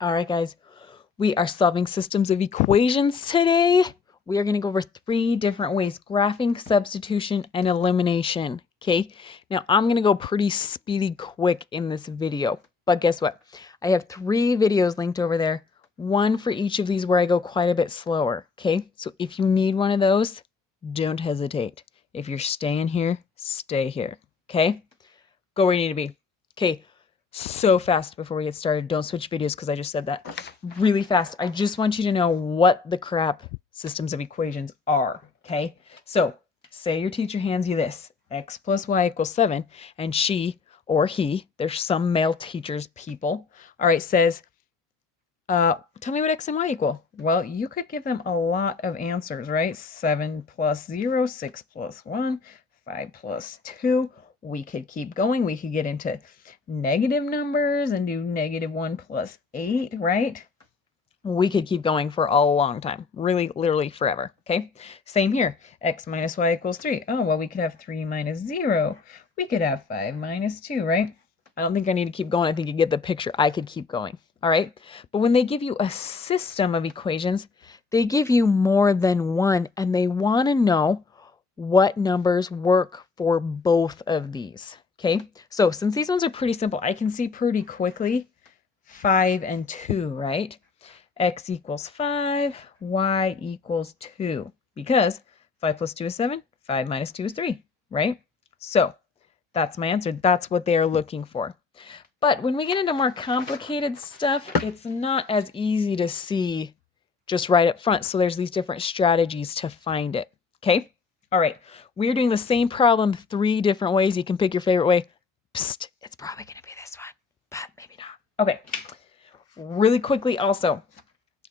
All right, guys, we are solving systems of equations today. We are going to go over 3 different ways: graphing, substitution, and elimination. Okay, now I'm going to go pretty speedy quick in this video, but guess what? I have 3 videos linked over there, one for each of these where I go quite a bit slower. Okay, so if you need one of those, don't hesitate. If you're staying here, stay here. Okay, go where you need to be. Okay, so fast before we get started. Don't switch videos because I just said that really fast. I just want you to know what the crap systems of equations are. Okay, so say your teacher hands you this: x plus y equals 7, and she or he, there's some male teachers, people, all right, says, tell me what x and y equal. Well, you could give them a lot of answers, right? 7 plus 0, 6 plus 1, 5 plus 2. We could keep going. We could get into negative numbers and do -1 plus 8, right? We could keep going for a long time, really, literally forever. Okay, same here. X minus y equals 3. Oh, well, we could have 3 minus 0. We could have 5 minus 2, right? I don't think I need to keep going. I think you get the picture. I could keep going. All right. But when they give you a system of equations, they give you more than one, and they want to know what numbers work for both of these. Okay. So since these ones are pretty simple, I can see pretty quickly 5 and 2, right? X equals 5, y equals 2, because 5 plus 2 is 7, 5 minus 2 is 3, right? So that's my answer. That's what they are looking for. But when we get into more complicated stuff, it's not as easy to see just right up front. So there's these different strategies to find it. Okay? All right. We're doing the same problem 3 different ways. You can pick your favorite way. Psst, it's probably going to be this one, but maybe not. Okay. Really quickly also,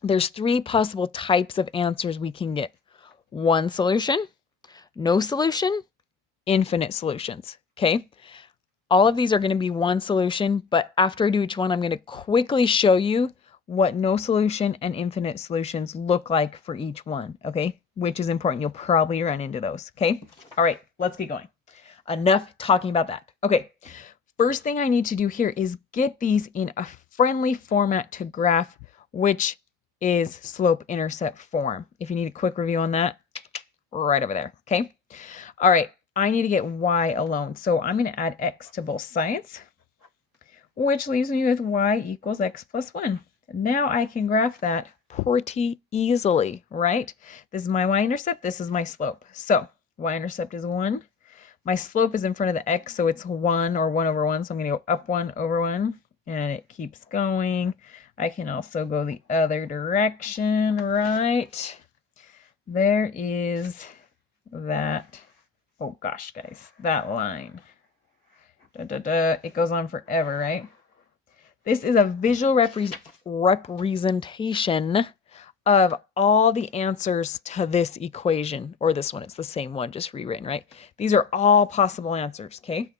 there's 3 possible types of answers we can get: one solution, no solution, infinite solutions. Okay. All of these are going to be one solution, but after I do each one, I'm going to quickly show you what no solution and infinite solutions look like for each one. Okay. Which is important. You'll probably run into those. Okay. All right. Let's get going. Enough talking about that. Okay. First thing I need to do here is get these in a friendly format to graph, which is slope-intercept form. If you need a quick review on that, right over there. Okay. All right. I need to get y alone. So I'm going to add x to both sides, which leaves me with y equals x plus 1. Now I can graph that pretty easily, right? This is my y-intercept. This is my slope. So y-intercept is 1. My slope is in front of the x, so it's 1 or 1 over 1. So I'm going to go up 1 over 1, and it keeps going. I can also go the other direction, right? There is that. Oh gosh, guys, that line. It goes on forever, right? This is a visual representation of all the answers to this equation, or this one. It's the same one, just rewritten, right? These are all possible answers, okay?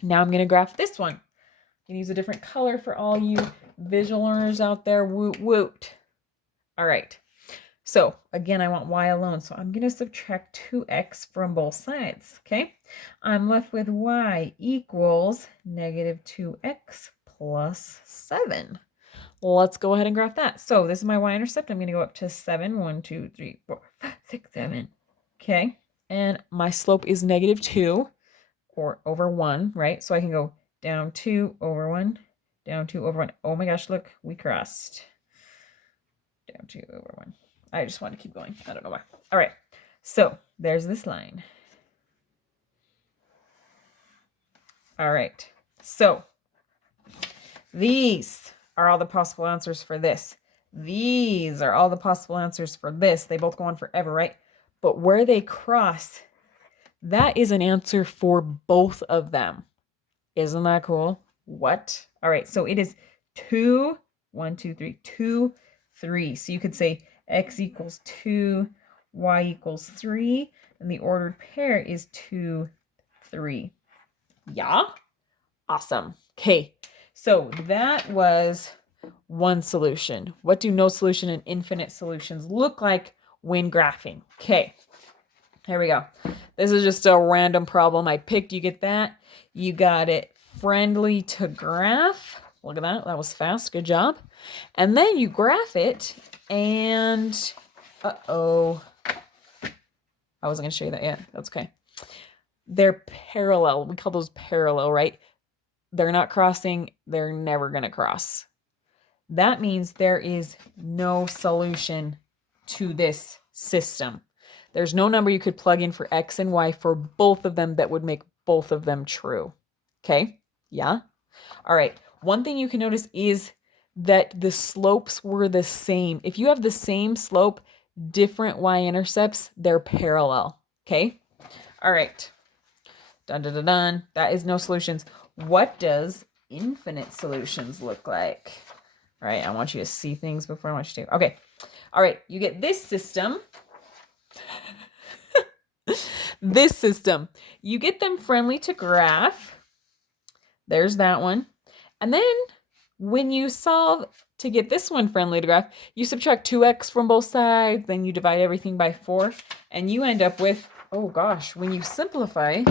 Now I'm going to graph this one. You can use a different color for all you visual learners out there. Woot woot. All right. So again, I want y alone. So I'm going to subtract 2x from both sides. Okay. I'm left with y equals -2x plus 7. Let's go ahead and graph that. So this is my y-intercept. I'm going to go up to 7. 1, 2, 3, 4, 5, 6, 7. Okay. And my slope is -2 or over 1, right? So I can go down 2 over 1, down 2 over 1. Oh my gosh, look, we crossed. Down 2 over 1. I just want to keep going. I don't know why. All right. So there's this line. All right. So these are all the possible answers for this. These are all the possible answers for this. They both go on forever, right? But where they cross, that is an answer for both of them. Isn't that cool? What? All right. So it is 2, 1, 2, 3, 2, 3. So you could say x equals 2, y equals 3, and the ordered pair is 2, 3. Yeah? Awesome. Okay, so that was one solution. What do no solution and infinite solutions look like when graphing? Okay, here we go. This is just a random problem I picked. You get that? You got it. Friendly to graph. We're Look at that. That was fast. Good job. And then you graph it and, uh-oh. I wasn't going to show you that yet. That's okay. They're parallel. We call those parallel, right? They're not crossing. They're never going to cross. That means there is no solution to this system. There's no number you could plug in for X and Y for both of them that would make both of them true. Okay? Yeah? All right. One thing you can notice is that the slopes were the same. If you have the same slope, different y-intercepts, they're parallel. Okay? All right. Dun, dun, dun, dun. That is no solutions. What does infinite solutions look like? All right. I want you to see things before I want you to. Okay. All right. You get this system. This system. You get them friendly to graph. There's that one. And then when you solve to get this one friendly to graph, you subtract 2x from both sides, then you divide everything by 4, and you end up with, oh gosh, when you simplify,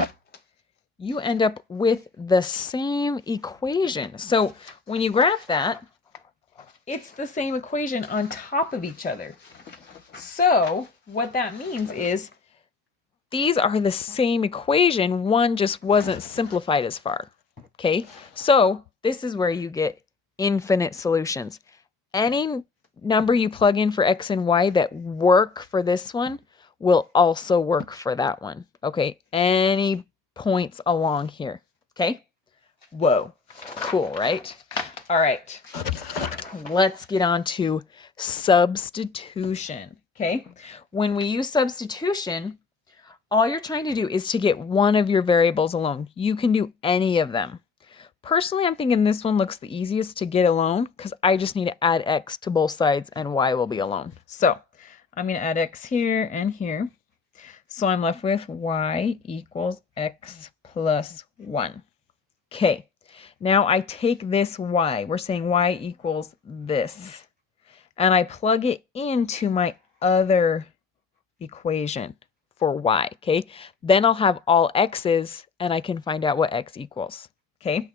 you end up with the same equation. So when you graph that, it's the same equation on top of each other. So what that means is these are the same equation. One just wasn't simplified as far. Okay, so this is where you get infinite solutions. Any number you plug in for X and Y that work for this one will also work for that one. Okay, any points along here. Okay, whoa, cool, right? All right, let's get on to substitution. Okay, when we use substitution, all you're trying to do is to get one of your variables alone. You can do any of them. Personally, I'm thinking this one looks the easiest to get alone because I just need to add X to both sides and Y will be alone. So I'm going to add X here and here. So I'm left with Y equals X plus 1. Okay, now I take this Y. We're saying Y equals this. And I plug it into my other equation for Y, okay? Then I'll have all X's and I can find out what X equals, okay?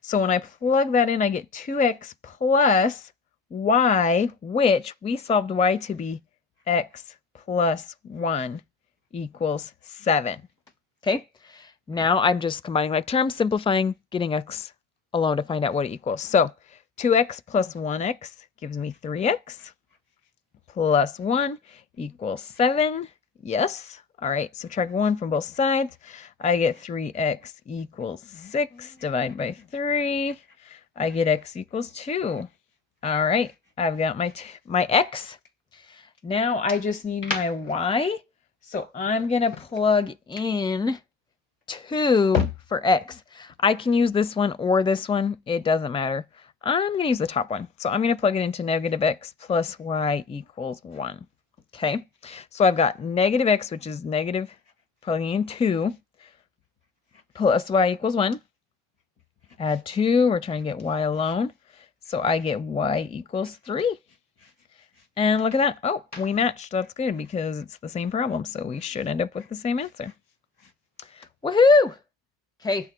So when I plug that in, I get 2x plus y, which we solved y to be x plus 1 equals 7. Okay, now I'm just combining like terms, simplifying, getting x alone to find out what it equals. So 2x plus 1x gives me 3x plus 1 equals 7. Yes. All right, subtract 1 from both sides. I get 3x equals 6, divide by 3. I get x equals 2. All right, I've got my x. Now I just need my y. So I'm going to plug in 2 for x. I can use this one or this one. It doesn't matter. I'm going to use the top one. So I'm going to plug it into negative x plus y equals 1. Okay, so I've got negative x, which is negative, plugging in 2, plus y equals 1. Add 2, we're trying to get y alone. So I get y equals 3. And look at that. Oh, we matched. That's good because it's the same problem. So we should end up with the same answer. Woohoo! Okay,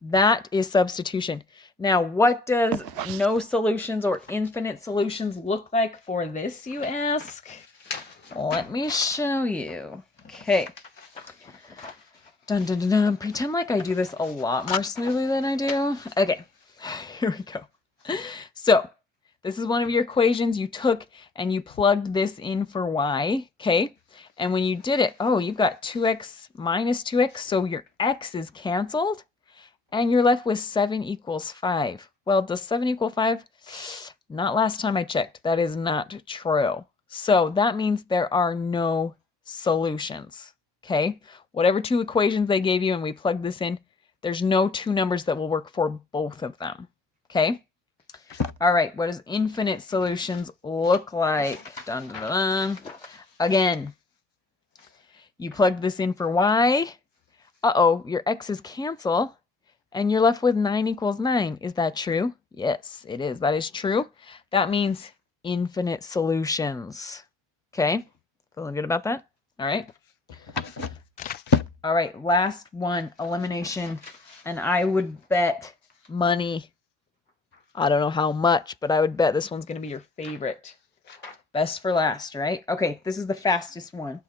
that is substitution. Now, what does no solutions or infinite solutions look like for this, you ask? Let me show you. Okay. Dun, dun, dun, dun. Pretend like I do this a lot more smoothly than I do. Okay, here we go. So this is one of your equations you took and you plugged this in for y, okay? And when you did it, oh, you've got 2x minus 2x, so your x is canceled, and you're left with 7 equals 5. Well, does 7 equal 5? Not last time I checked. That is not true. So that means there are no solutions, okay? Whatever two equations they gave you and we plugged this in, there's no two numbers that will work for both of them, okay? All right, what does infinite solutions look like? Dun, dun, dun, dun. Again, you plug this in for y. Uh-oh, your x's cancel, and you're left with 9 equals 9. Is that true? Yes, it is. That is true. That means infinite solutions. Okay, feeling good about that? All right. All right, last one, elimination. And I would bet money I don't know how much, but I would bet this one's going to be your favorite. Best for last, right? Okay, this is the fastest one.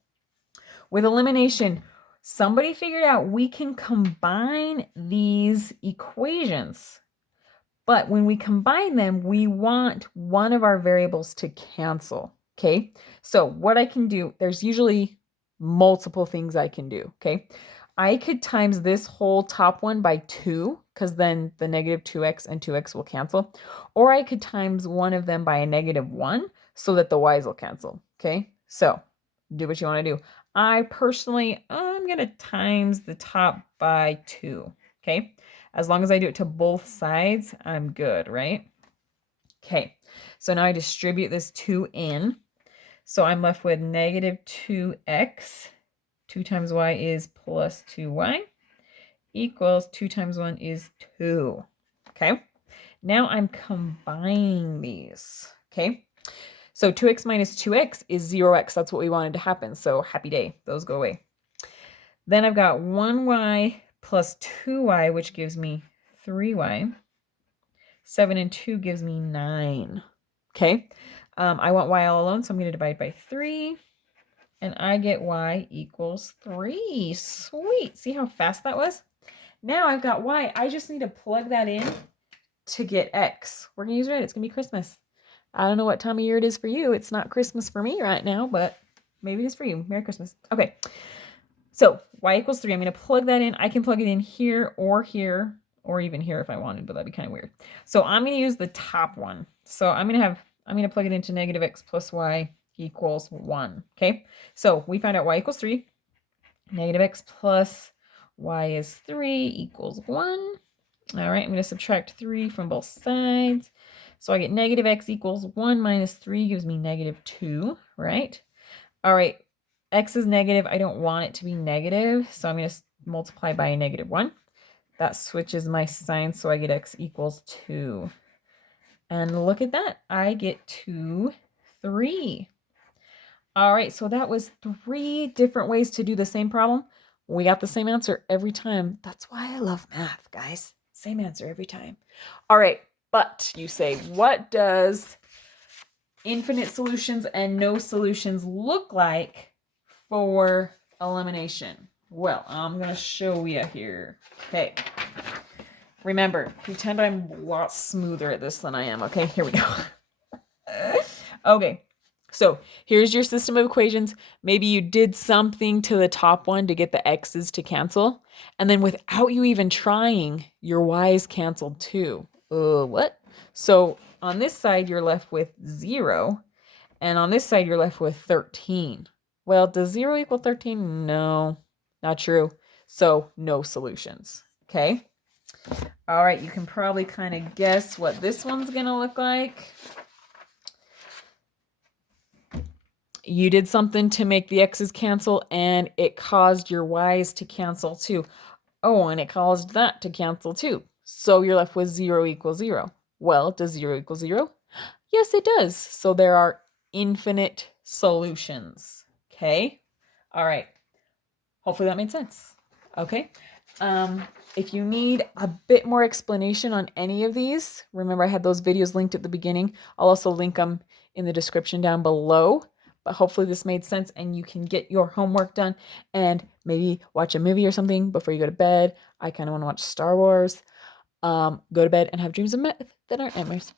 With elimination, somebody figured out we can combine these equations. But when we combine them, we want one of our variables to cancel, okay? So what I can do, there's usually multiple things I can do, okay? I could times this whole top one by 2, because then the negative 2x and 2x will cancel. Or I could times one of them by a negative 1 so that the y's will cancel, okay? So do what you want to do. I personally, I'm going to times the top by 2, okay? As long as I do it to both sides, I'm good, right? Okay, so now I distribute this 2 in. So I'm left with negative 2x. 2 times y is plus 2y equals 2 times 1 is 2. Okay, now I'm combining these. Okay, so 2x minus 2x is 0x. That's what we wanted to happen. So happy day. Those go away. Then I've got 1y plus 2y, which gives me 3y. 7 and 2 gives me 9. Okay, I want y all alone, so I'm going to divide by 3. And I get y equals 3. Sweet. See how fast that was? Now I've got y. I just need to plug that in to get x. We're going to use it. It's going to be Christmas. I don't know what time of year it is for you. It's not Christmas for me right now, but maybe it is for you. Merry Christmas. Okay. So y equals 3. I'm going to plug that in. I can plug it in here, or even here if I wanted, but that'd be kind of weird. So I'm going to use the top one. So I'm going to plug it into negative x plus y equals 1. Okay, so we found out y equals 3. Negative x plus y is 3 equals 1. All right, I'm going to subtract 3 from both sides. So I get negative x equals 1 minus 3 gives me negative 2, right? All right, x is negative. I don't want it to be negative, so I'm going to multiply by a negative 1. That switches my sign, so I get x equals 2. And look at that. I get 2, 3. All right, so that was 3 different ways to do the same problem. We got the same answer every time. That's why I love math, guys. Same answer every time. All right, but you say, what does infinite solutions and no solutions look like for elimination? Well, I'm going to show you here. Okay. Remember, pretend I'm a lot smoother at this than I am. Okay, here we go. Okay. So here's your system of equations. Maybe you did something to the top one to get the x's to cancel. And then without you even trying, your y's canceled too. What? So on this side, you're left with 0. And on this side, you're left with 13. Well, does 0 equal 13? No, not true. So no solutions. Okay. All right. You can probably kind of guess what this one's going to look like. You did something to make the x's cancel, and it caused your y's to cancel too. Oh, and it caused that to cancel too. So you're left with 0 equals 0. Well, does 0 equal 0? Yes, it does. So there are infinite solutions. Okay? All right. Hopefully that made sense. Okay? If you need a bit more explanation on any of these, remember I had those videos linked at the beginning. I'll also link them in the description down below. But hopefully this made sense and you can get your homework done and maybe watch a movie or something before you go to bed. I kind of want to watch Star Wars. Go to bed and have dreams of math that aren't nightmares.